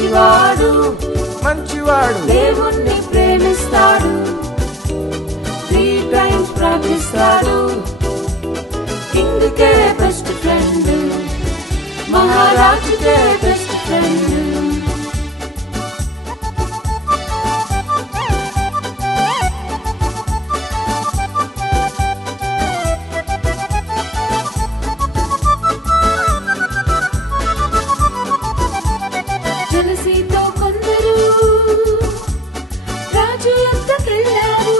మంచివాడు మంచివాడు దేవుణ్ణి ప్రేమిస్తాడు 3 times ప్రార్థిస్తాడు కింగ్కే బెస్ట్ ఫ్రెండ్ మహారాజుకే బెస్ట్ ఫ్రెండ్ జలసీతో కొందరు రాజు యొద్దకెళ్ళారు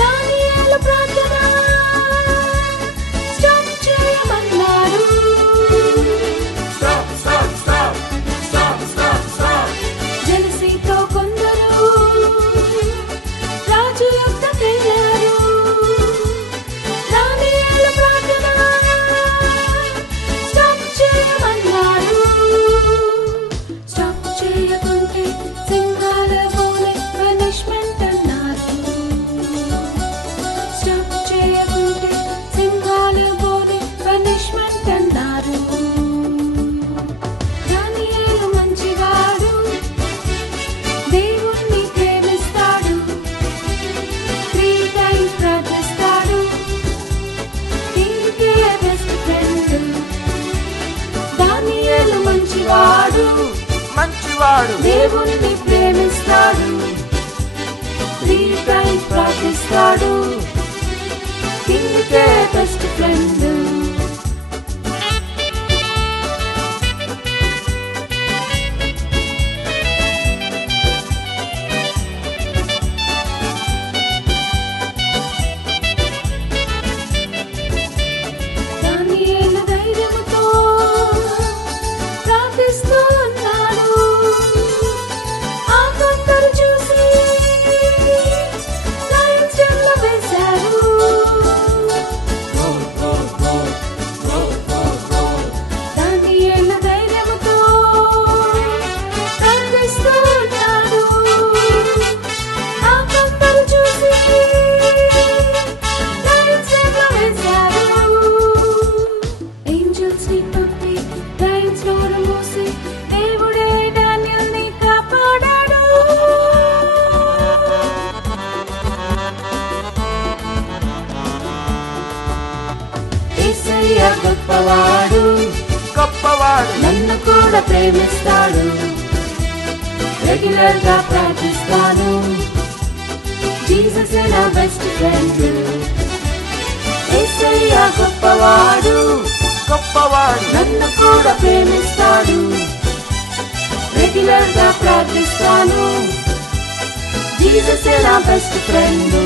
దానియేలు ప్రార్థన స్టాప్ చేయమన్నాడు జలసీతో కొందరు రాజు యొద్దకెళ్ళారు దానియేలు ప్రార్థన స్టాప్ చేయమన్నాడు స్టాప్ చేయకుంటే సింహాల బోలే పనిష్మెంట్ అన్నారు స్టాప్ చేయకుంటే సింహాల బోలే పనిష్మెంట్ అన్నారు దానియేలు మంచివాడు దేవుణ్ణి ప్రేమిస్తాడు 3 times ప్రార్థిస్తాడు కింగ్కే బెస్ట్ ఫ్రెండ్ దానియేలు మంచివాడు మంచివాడు దేవుణ్ణి ప్రేమిస్తాడు 3 times ప్రార్థిస్తాడు కింగ్కే బెస్ట్ ఫ్రెండ్ దానియేలు ధైర్యముతో ప్రార్థిస్తూ ఉన్నాడు ఆ కొందరు చూసి లయన్స్ డెన్లో వేశారు దానియేలు ధైర్యముతో ప్రార్థిస్తూ ఉన్నాడు ఆ కొందరు చూసి లయన్స్ డెన్లో వేశారు ఏంజల్స్ ని పంపి లయన్స్ నోరు మూసి దేవుడే డానియల్ని కాపాడాడు యేసయ్య గొప్పవాడు గొప్పవాడు నన్ను కూడా ప్రేమిస్తాడు రెగ్యులర్ గా ప్రార్థిస్తాను జీసస్ నా బెస్ట్ ఫ్రెండ్ యేసయ్య గొప్పవాడు గొప్పవాడు నన్ను కూడా ప్రేమిస్తాడు రెగ్యులర్ గా ప్రార్థిస్తాను జీసస్ నా బెస్ట్ ఫ్రెండ్